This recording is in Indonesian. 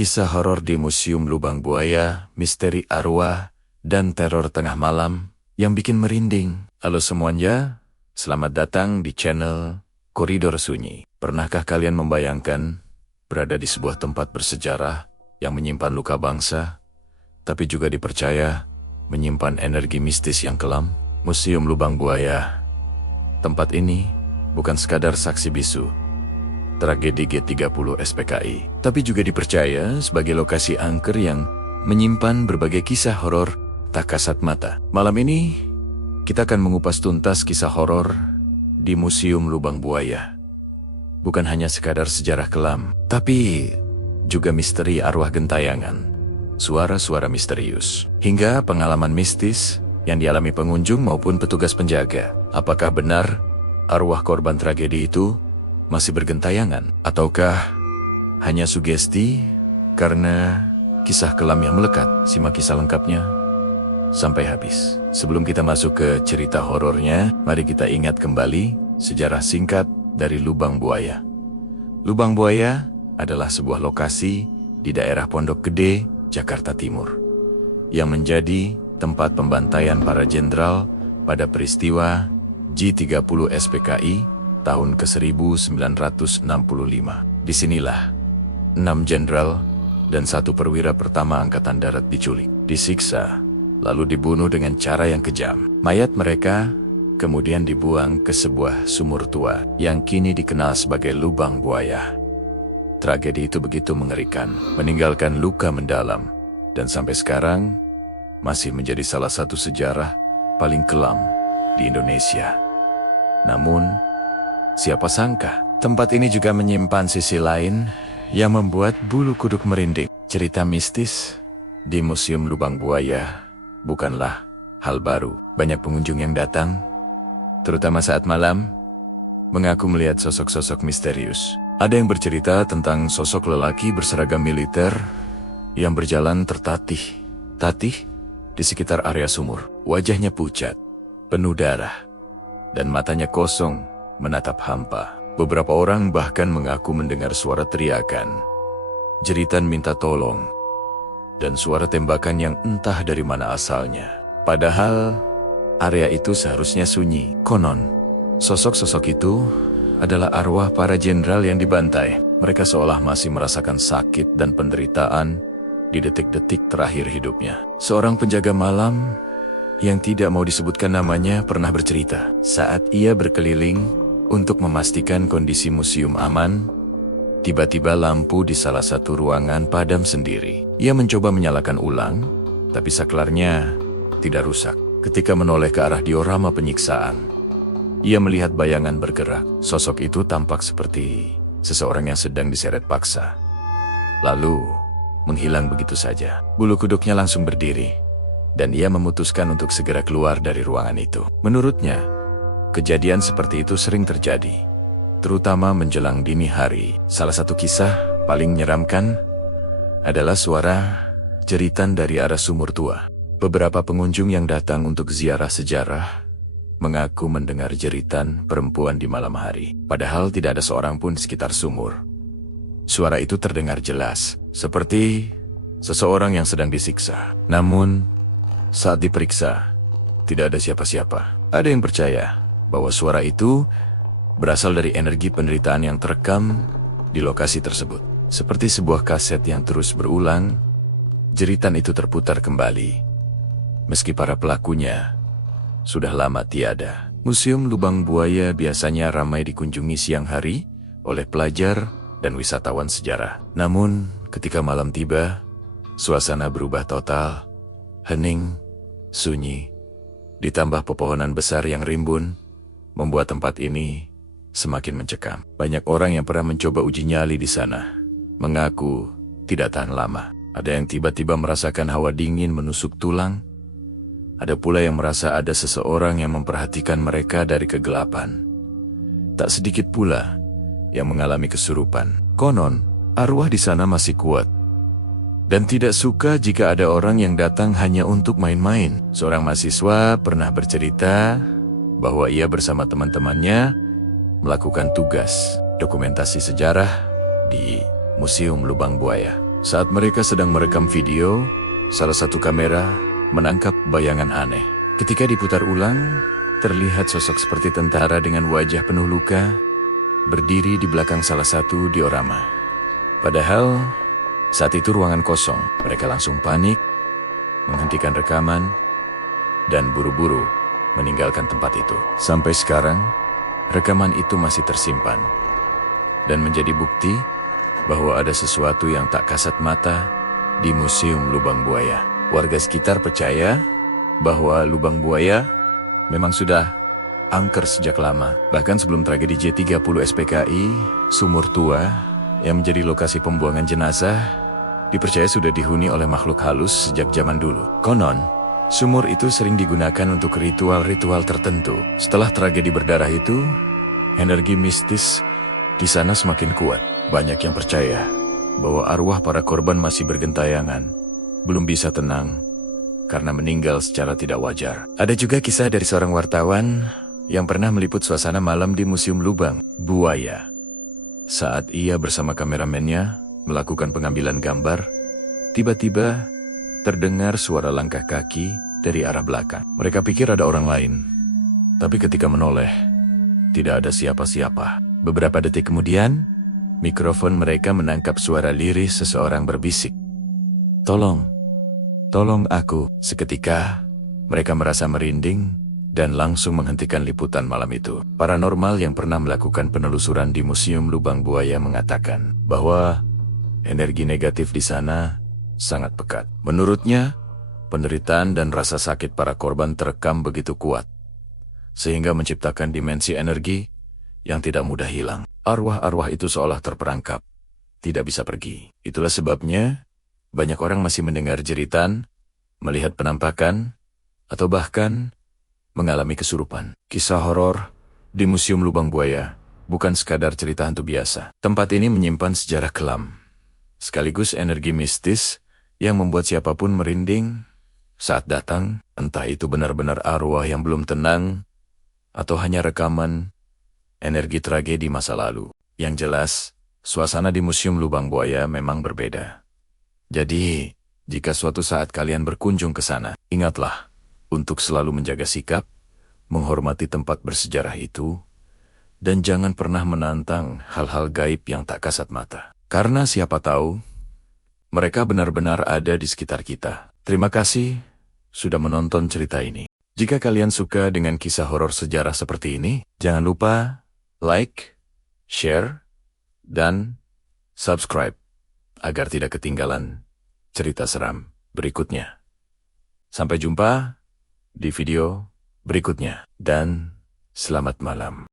Kisah horor di Museum Lubang Buaya, misteri arwah, dan teror tengah malam yang bikin merinding. Halo semuanya, selamat datang di channel Koridor Sunyi. Pernahkah kalian membayangkan berada di sebuah tempat bersejarah yang menyimpan luka bangsa, tapi juga dipercaya menyimpan energi mistis yang kelam? Museum Lubang Buaya. Tempat ini bukan sekadar saksi bisu tragedi G30 SPKI, tapi juga dipercaya sebagai lokasi angker yang menyimpan berbagai kisah horor tak kasat mata. Malam ini, kita akan mengupas tuntas kisah horor di Museum Lubang Buaya. Bukan hanya sekadar sejarah kelam, tapi juga misteri arwah gentayangan, suara-suara misterius, hingga pengalaman mistis yang dialami pengunjung maupun petugas penjaga. Apakah benar arwah korban tragedi itu masih bergentayangan, ataukah hanya sugesti karena kisah kelam yang melekat? Simak kisah lengkapnya sampai habis. Sebelum kita masuk ke cerita horornya, mari kita ingat kembali sejarah singkat dari Lubang Buaya. Lubang Buaya adalah sebuah lokasi di daerah Pondok Gede, Jakarta Timur, yang menjadi tempat pembantaian para jenderal pada peristiwa G30 SPKI tahun ke-1965. Disinilah 6 jenderal dan 1 perwira pertama Angkatan Darat diculik, disiksa, lalu dibunuh dengan cara yang kejam. Mayat mereka kemudian dibuang ke sebuah sumur tua yang kini dikenal sebagai Lubang Buaya. Tragedi itu begitu mengerikan, meninggalkan luka mendalam, dan sampai sekarang masih menjadi salah satu sejarah paling kelam di Indonesia. Namun, siapa sangka, tempat ini juga menyimpan sisi lain yang membuat bulu kuduk merinding. Cerita mistis di Museum Lubang Buaya bukanlah hal baru. Banyak pengunjung yang datang, terutama saat malam, mengaku melihat sosok-sosok misterius. Ada yang bercerita tentang sosok lelaki berseragam militer yang berjalan tertatih-tatih di sekitar area sumur. Wajahnya pucat, penuh darah, dan matanya kosong menatap hampa. Beberapa orang bahkan mengaku mendengar suara teriakan, jeritan minta tolong, dan suara tembakan yang entah dari mana asalnya. Padahal area itu seharusnya sunyi. Konon, sosok-sosok itu adalah arwah para jenderal yang dibantai. Mereka seolah masih merasakan sakit dan penderitaan di detik-detik terakhir hidupnya. Seorang penjaga malam yang tidak mau disebutkan namanya pernah bercerita, saat ia berkeliling untuk memastikan kondisi museum aman, tiba-tiba lampu di salah satu ruangan padam sendiri. Ia mencoba menyalakan ulang, tapi saklarnya tidak rusak. Ketika menoleh ke arah diorama penyiksaan, ia melihat bayangan bergerak. Sosok itu tampak seperti seseorang yang sedang diseret paksa, lalu menghilang begitu saja. Bulu kuduknya langsung berdiri, dan ia memutuskan untuk segera keluar dari ruangan itu. Menurutnya, kejadian seperti itu sering terjadi, terutama menjelang dini hari. Salah satu kisah paling menyeramkan adalah suara jeritan dari arah sumur tua. Beberapa pengunjung yang datang untuk ziarah sejarah mengaku mendengar jeritan perempuan di malam hari, padahal tidak ada seorang pun di sekitar sumur. Suara itu terdengar jelas, seperti seseorang yang sedang disiksa. Namun, saat diperiksa, tidak ada siapa-siapa. Ada yang percaya bahwa suara itu berasal dari energi penderitaan yang terekam di lokasi tersebut. Seperti sebuah kaset yang terus berulang, jeritan itu terputar kembali, meski para pelakunya sudah lama tiada. Museum Lubang Buaya biasanya ramai dikunjungi siang hari oleh pelajar dan wisatawan sejarah. Namun, ketika malam tiba, suasana berubah total. Hening, sunyi, ditambah pepohonan besar yang rimbun, membuat tempat ini semakin mencekam. Banyak orang yang pernah mencoba uji nyali di sana mengaku tidak tahan lama. Ada yang tiba-tiba merasakan hawa dingin menusuk tulang. Ada pula yang merasa ada seseorang yang memperhatikan mereka dari kegelapan. Tak sedikit pula yang mengalami kesurupan. Konon, arwah di sana masih kuat dan tidak suka jika ada orang yang datang hanya untuk main-main. Seorang mahasiswa pernah bercerita bahwa ia bersama teman-temannya melakukan tugas dokumentasi sejarah di Museum Lubang Buaya. Saat mereka sedang merekam video, salah satu kamera menangkap bayangan aneh. Ketika diputar ulang, terlihat sosok seperti tentara dengan wajah penuh luka, berdiri di belakang salah satu diorama. Padahal, saat itu ruangan kosong. Mereka langsung panik, menghentikan rekaman, dan buru-buru meninggalkan tempat itu. Sampai sekarang, rekaman itu masih tersimpan dan menjadi bukti bahwa ada sesuatu yang tak kasat mata di Museum Lubang Buaya. Warga sekitar percaya bahwa Lubang Buaya memang sudah angker sejak lama. Bahkan sebelum tragedi J30 SPKI, sumur tua yang menjadi lokasi pembuangan jenazah dipercaya sudah dihuni oleh makhluk halus sejak zaman dulu. Konon, sumur itu sering digunakan untuk ritual-ritual tertentu. Setelah tragedi berdarah itu, energi mistis di sana semakin kuat. Banyak yang percaya bahwa arwah para korban masih bergentayangan, belum bisa tenang karena meninggal secara tidak wajar. Ada juga kisah dari seorang wartawan yang pernah meliput suasana malam di Museum Lubang Buaya. Saat ia bersama kameramennya melakukan pengambilan gambar, tiba-tiba terdengar suara langkah kaki dari arah belakang. Mereka pikir ada orang lain, tapi ketika menoleh, tidak ada siapa-siapa. Beberapa detik kemudian, mikrofon mereka menangkap suara lirih seseorang berbisik, "Tolong, tolong aku." Seketika, mereka merasa merinding dan langsung menghentikan liputan malam itu. Paranormal yang pernah melakukan penelusuran di Museum Lubang Buaya mengatakan bahwa energi negatif di sana sangat pekat. Menurutnya, penderitaan dan rasa sakit para korban terekam begitu kuat, sehingga menciptakan dimensi energi yang tidak mudah hilang. Arwah-arwah itu seolah terperangkap, tidak bisa pergi. Itulah sebabnya banyak orang masih mendengar jeritan, melihat penampakan, atau bahkan mengalami kesurupan. Kisah horor di Museum Lubang Buaya bukan sekadar cerita hantu biasa. Tempat ini menyimpan sejarah kelam, sekaligus energi mistis yang membuat siapapun merinding saat datang, entah itu benar-benar arwah yang belum tenang, atau hanya rekaman energi tragedi masa lalu. Yang jelas, suasana di Museum Lubang Buaya memang berbeda. Jadi, jika suatu saat kalian berkunjung ke sana, ingatlah untuk selalu menjaga sikap, menghormati tempat bersejarah itu, dan jangan pernah menantang hal-hal gaib yang tak kasat mata. Karena siapa tahu, mereka benar-benar ada di sekitar kita. Terima kasih sudah menonton cerita ini. Jika kalian suka dengan kisah horor sejarah seperti ini, jangan lupa like, share, dan subscribe agar tidak ketinggalan cerita seram berikutnya. Sampai jumpa di video berikutnya, dan selamat malam.